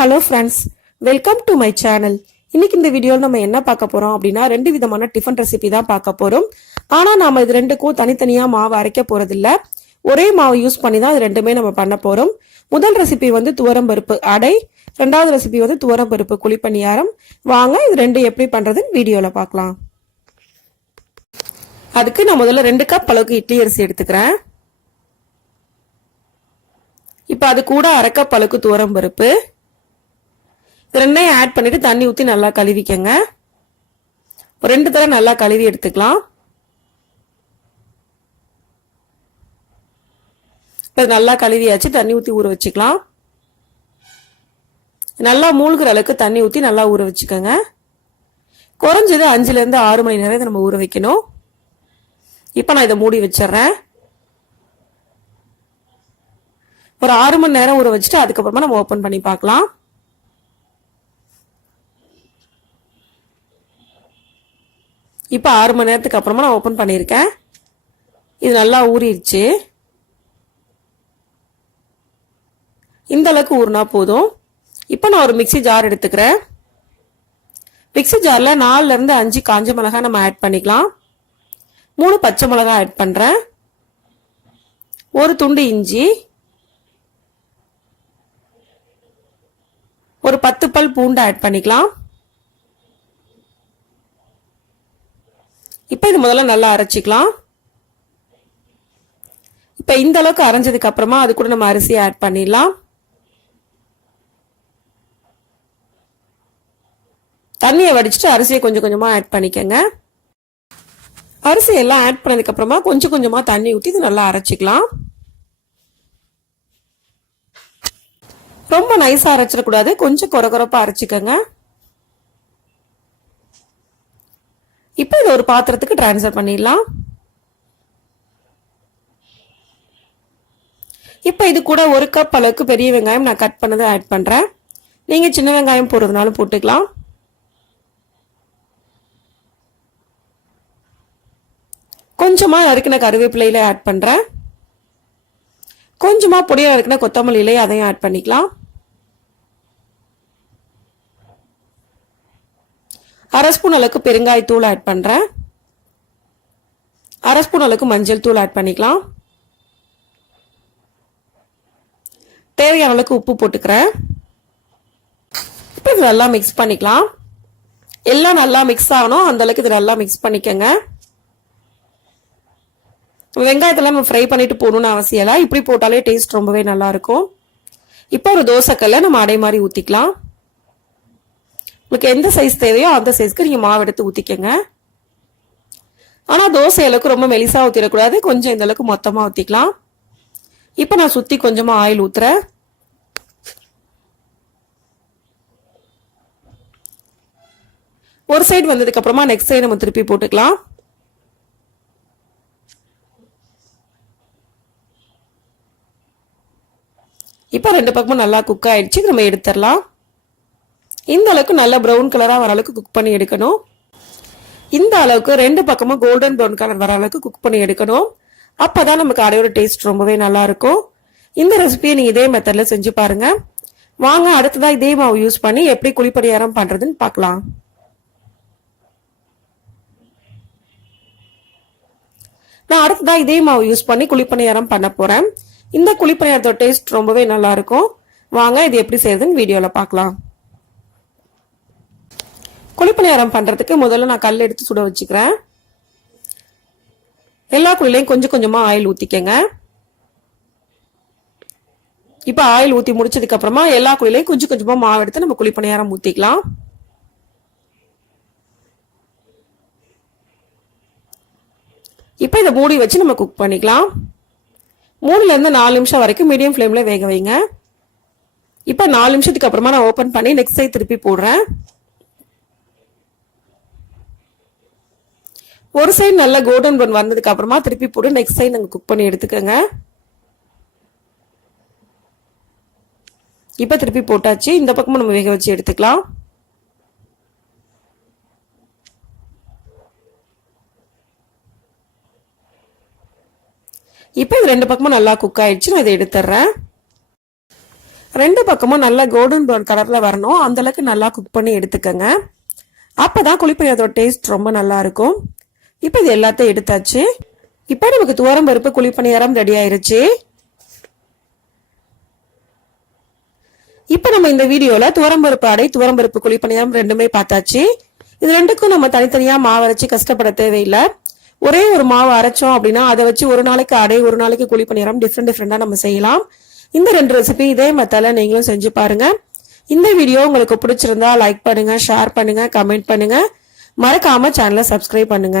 Hello friends welcome to my channel இன்னைக்கு இந்த வீடியோவில் நம்ம என்ன பார்க்க போகிறோம் அப்படின்னா ரெண்டு விதமான டிஃபன் ரெசிபி தான் பார்க்க போகிறோம் ஆனால் நாம் இது ரெண்டுக்கும் தனித்தனியாக மாவு அரைக்க போகிறதில்ல ஒரே மாவு யூஸ் பண்ணி தான் இது ரெண்டுமே நம்ம பண்ண போகிறோம் முதல் ரெசிபி வந்து துவரம் பருப்பு அடை. ரெண்டாவது ரெசிபி வந்து துவரம் பருப்பு குழிப்பணியாரம் வாங்க இது ரெண்டு எப்படி பண்ணுறதுன்னு வீடியோவில் பார்க்கலாம். அதுக்கு நான் முதல்ல ரெண்டு கப் அளவுக்கு இட்லி அரிசி எடுத்துக்கிறேன். இப்போ அது கூட அரைக்கப் அளவுக்கு துவரம் பருப்பு. ரெண்டையும் ஆட் பண்ணிட்டு தண்ணி ஊற்றி நல்லா கழுவிக்கங்க. ஒரு ரெண்டு தடவை நல்லா கழுவி எடுத்துக்கலாம். இப்போ நல்லா கழுவியாச்சு தண்ணி ஊற்றி ஊற வச்சுக்கலாம். நல்லா மூழ்கிற அளவுக்கு தண்ணி ஊற்றி நல்லா ஊற வச்சுக்கோங்க. குறைஞ்சது அஞ்சுலேருந்து ஆறு மணி நேரம் இதை நம்ம ஊற வைக்கணும். இப்போ நான் இதை மூடி வச்சிடுறேன். ஒரு ஆறு மணி நேரம் ஊற வச்சுட்டு அதுக்கப்புறமா நம்ம ஓப்பன் பண்ணி பார்க்கலாம். இப்போ ஆறு மணி நேரத்துக்கு அப்புறமா நான் ஓப்பன் பண்ணியிருக்கேன். இது நல்லா ஊறிடுச்சு இந்த அளவுக்கு ஊறினா போதும். இப்போ நான் ஒரு மிக்சி ஜார் எடுத்துக்கிறேன். மிக்சி ஜாரில் நாலுலேருந்து அஞ்சு காஞ்ச மிளகாய் நம்ம ஆட் பண்ணிக்கலாம். மூணு பச்சை மிளகாய் ஆட் பண்ணுறேன் ஒரு துண்டு இஞ்சி. ஒரு பத்து பல் பூண்டு ஆட் பண்ணிக்கலாம் இப்போ இது முதல்ல நல்லா அரைச்சிக்கலாம். இப்போ இந்த அளவுக்கு அரைஞ்சதுக்கு அப்புறமா அது கூட நம்ம அரிசியை ஆட் பண்ணிடலாம். தண்ணியை வடிச்சிட்டு அரிசியை கொஞ்சம் கொஞ்சமாக ஆட் பண்ணிக்கோங்க. அரிசி எல்லாம் ஆட் பண்ணதுக்கு அப்புறமா கொஞ்சம் கொஞ்சமாக தண்ணி ஊற்றி இது நல்லா அரைச்சிக்கலாம். ரொம்ப நைஸாக அரைச்சிடக்கூடாது. கொஞ்சம் குறை குறைப்பாக அரைச்சிக்கோங்க. இப்போ இது ஒரு பாத்திரத்துக்கு ட்ரான்ஸ்ஃபர் பண்ணிடலாம். இப்போ இது கூட ஒரு கப் அளவுக்கு பெரிய வெங்காயம் நான் கட் பண்ணதை ஆட் பண்ணுறேன் நீங்கள் சின்ன வெங்காயம் போடுறதுனாலும் போட்டுக்கலாம். கொஞ்சமாக நறுக்கின கருவேப்பிலையில ஆட் பண்ணுறேன் கொஞ்சமாக பொடியாக நறுக்கின கொத்தமல்லியிலையும் அதையும் ஆட் பண்ணிக்கலாம். அரை ஸ்பூன் அளவுக்கு பெருங்காயத்தூள் ஆட் பண்ணுறேன் அரை ஸ்பூன் அளவுக்கு மஞ்சள் தூள் ஆட் பண்ணிக்கலாம். தேவையான அளவுக்கு உப்பு போட்டுக்கிறேன். இப்போ இது நல்லா மிக்ஸ் பண்ணிக்கலாம். எல்லாம் நல்லா மிக்ஸ் ஆகணும். அந்தளவுக்கு இது நல்லா மிக்ஸ் பண்ணிக்கோங்க. வெங்காயத்தெல்லாம் நம்ம ஃப்ரை பண்ணிட்டு போகணும்னு அவசியம் இல்லை. இப்படி போட்டாலே டேஸ்ட் ரொம்பவே நல்லாயிருக்கும் இப்போ ஒரு தோசைக்கல்ல நம்ம அடை மாதிரி ஊற்றிக்கலாம் உங்களுக்கு எந்த சைஸ் தேவையோ அந்த சைஸ்க்கு நீங்கள் மாவு எடுத்து ஊற்றிக்கங்க ஆனால் தோசை அளவுக்கு ரொம்ப மெலிசாக ஊற்றிடக்கூடாது கொஞ்சம் இந்த அளவுக்கு மொத்தமாக ஊற்றிக்கலாம் இப்போ நான் சுற்றி கொஞ்சமாக ஆயில் ஊற்றுறேன் ஒரு சைடு வந்ததுக்கு அப்புறமா நெக்ஸ்ட் சைடு நம்ம திருப்பி போட்டுக்கலாம். இப்போ ரெண்டு பக்கமும் நல்லா குக் ஆயிடுச்சு. நம்ம எடுத்துடலாம். இந்த அளவுக்கு நல்ல ப்ரௌன் கலராக வர அளவுக்கு குக் பண்ணி எடுக்கணும். இந்த அளவுக்கு ரெண்டு பக்கமும் கோல்டன் ப்ரௌன் கலர் வர அளவுக்கு குக் பண்ணி எடுக்கணும். அப்போ தான் நமக்கு அடையோட டேஸ்ட் ரொம்பவே நல்லாயிருக்கும் இந்த ரெசிபியை நீங்கள் இதே மெத்தடில் செஞ்சு பாருங்க. வாங்க அடுத்ததாக இதே மாவு யூஸ் பண்ணி எப்படி குழிப்படியாரம் பண்ணுறதுன்னு பார்க்கலாம். நான் அடுத்ததாக இதே மாவு யூஸ் பண்ணி குழிப்பணியாரம் பண்ண போகிறேன் இந்த குழிப்பணியாரத்தோட டேஸ்ட் ரொம்பவே நல்லாயிருக்கும் வாங்க இது எப்படி செய்யுதுன்னு வீடியோவில் பார்க்கலாம். குழிப்பணியாரம் பண்ணுறதுக்கு முதல்ல நான் கல் எடுத்து சுட வச்சுக்கிறேன். எல்லா குழிலையும் கொஞ்சம் கொஞ்சமாக ஆயில் ஊற்றிக்கங்க இப்போ ஆயில் ஊற்றி முடிச்சதுக்கு அப்புறமா எல்லா குழிலையும் கொஞ்சம் கொஞ்சமாக மாவு எடுத்து நம்ம குழிப்பணியாரம் ஊற்றிக்கலாம் இப்போ இதை மூடி வச்சு நம்ம குக் பண்ணிக்கலாம். மூணுலேருந்து நாலு நிமிஷம் வரைக்கும் மீடியம் ஃப்ளேமில் வேக வைங்க. இப்போ நாலு நிமிஷத்துக்கு அப்புறமா நான் ஓப்பன் பண்ணி நெக்ஸ்ட் சைட் திருப்பி போடுறேன். ஒரு சைடு நல்லா கோல்டன் ப்ரௌன் வந்ததுக்கு அப்புறமா திருப்பி போட்டு நெக்ஸ்ட் சைடு நாங்கள் குக் பண்ணி எடுத்துக்கோங்க. இப்போ திருப்பி போட்டாச்சு. இந்த பக்கமும் நம்ம வேக வச்சு எடுத்துக்கலாம். இப்போ இது ரெண்டு பக்கமும் நல்லா குக் ஆயிடுச்சு. நான் இதை எடுத்துடுறேன் ரெண்டு பக்கமும் நல்லா கோல்டன் ப்ரௌன் கலரில் வரணும். அந்தளவுக்கு நல்லா குக் பண்ணி எடுத்துக்கோங்க. அப்போ தான் குழிப்பணியாரத்தோட டேஸ்ட் ரொம்ப நல்லா இருக்கும். இப்போ இது எல்லாத்தையும் எடுத்தாச்சு. இப்போ நமக்கு துவரம் பருப்பு குழிப்பணியாரம் ரெடி ஆயிருச்சு. இப்போ நம்ம இந்த வீடியோவில் துவரம்பருப்பு அடை துவரம்பருப்பு குழிப்பணியாரம் ரெண்டுமே பார்த்தாச்சு. இது ரெண்டுக்கும் நம்ம தனித்தனியாக மாவு அரைச்சி கஷ்டப்பட தேவையில்லை. ஒரே ஒரு மாவு அரைச்சோம் அப்படின்னா அதை வச்சு ஒரு நாளைக்கு அடை ஒரு நாளைக்கு குழிப்பணியாரம் டிஃப்ரெண்ட் டிஃப்ரெண்டாக நம்ம செய்யலாம். இந்த ரெண்டு ரெசிபி இதே மத்தால நீங்களும் செஞ்சு பாருங்க. இந்த வீடியோ உங்களுக்கு பிடிச்சிருந்தா லைக் பண்ணுங்க ஷேர் பண்ணுங்க கமெண்ட் பண்ணுங்க. மறக்காம சேனலை சப்ஸ்கிரைப் பண்ணுங்க.